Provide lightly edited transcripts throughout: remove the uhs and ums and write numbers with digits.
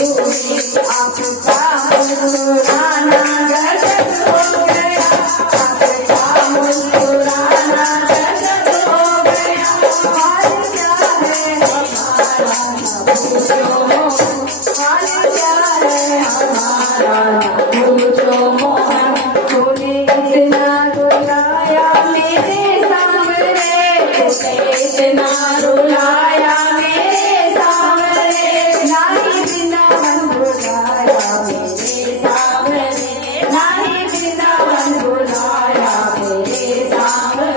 आपका मुस्कुराना गजब हो गया, आपका मुस्कुराना गजब हो गया। हाल क्या है हमारा न पूछो, हाल क्या है हमारा न पूछो मोहन। तूने इतना रुलाया मेरे सामने, तूने इतना रुलाया मेरे सामने, नारी वृंदावन बुलाया मेरे सामने, नारी वृंदावन बुलाया मेरे सामने।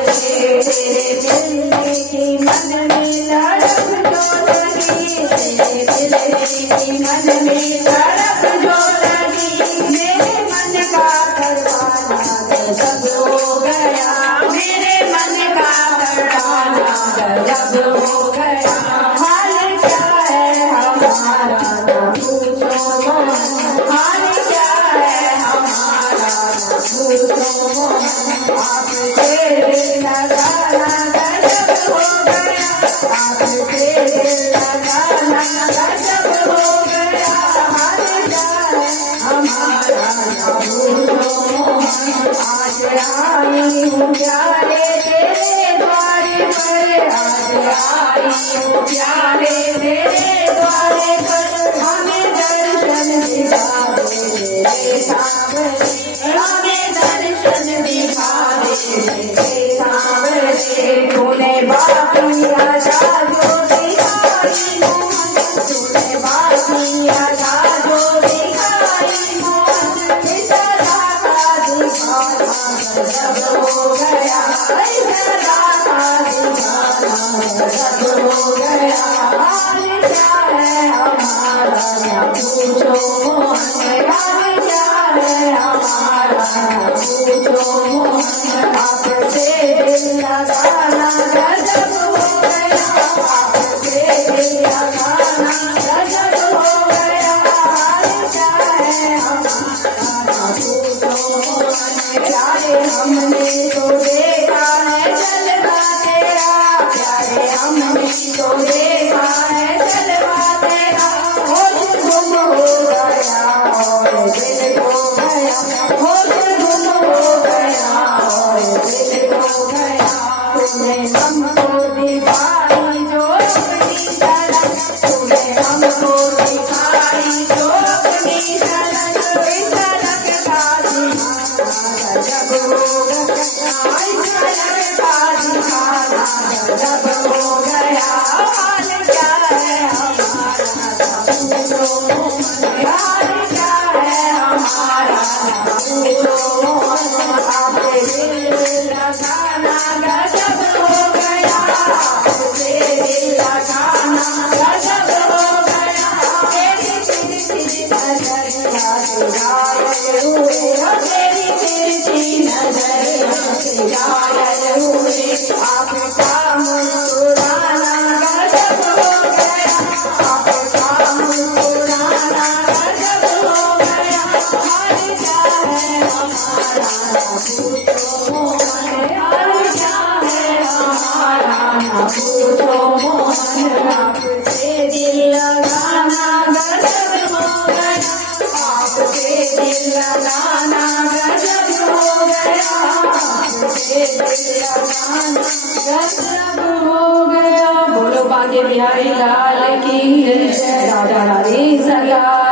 तेरे मिलने की मन में तड़प जो लगी, तेरे मिलने की मन में तड़प जो लगी, मेरे मन का दरवाजा गजब हो गया, मेरे मन का दरवाजा गजब हो गया। हाल क्या है हमारा न पूछो मोहन, हाल क्या है हमारा न पूछो मोहन। आपसे दिल लगाना गजब हो गया, आपसे दिल लगाना गजब हो गया। हाल क्या है हमारा न पूछो मोहन। आज आई हूँ प्यारे तेरे द्वार पर, आज आई हूँ प्यारे तेरे द्वार पर, हमें दर्शन दिखा दे मेरे सामने, हमें दर्शन दिखा दे मेरे सामने। तूने बाकिया जादू दिखाई मोहन, तूने बाकिया जादू दिखाई मोहन, इतना का दिखाना गजब हो गया, इतना का दिखाना गजब हो गया। हाल क्या है हमारा न पूछो मोहन, हाल क्या है हमारा न पूछो मोहन। आपसे दिल लगाना गजब हो गया, आपसे दिल लगाना गजब हो गया। हाल क्या है हमारा न पूछो मोहन। प्यारे हमने तो देखा है जलवा तेरा, प्यारे हमने तो देखा है जलवा तेरा। होश गुम हो गया और दिल खो गया, होश गुम हो गया और दिल खो गया। तूने हमको दिखाई जो अपनी सड़क, तूने हमको दिखाई जो अपनी सड़क, इस सड़क का दिखाना गजब हो गया, इस सड़क का दिखाना गजब हो गया। हाल क्या है हमारा न पूछो मोहन, हाल क्या है हमारा न पूछो मोहन। आपसे दिल लगाना गजब हो गया, आपसे दिल लगाना गजब हो गया। तेरी तिरछी नजरिया से घायल हुए, तेरी तिरछी नजरिया से घायल हुए। आपका मुस्कुराना गजब हो गया, आपका मुस्कुराना गजब हो गया। हाल क्या है हमारा न पूछो मोहन, हाल क्या है हमारा न पूछो मोहन। आपसे दिल लगाना गजब हो गया, आपसे दिल लगाना गजब हो गया, आपसे दिल लगाना गजब हो गया। बोलो बाके बिहारी लाल की जय, राधा राधे सगा।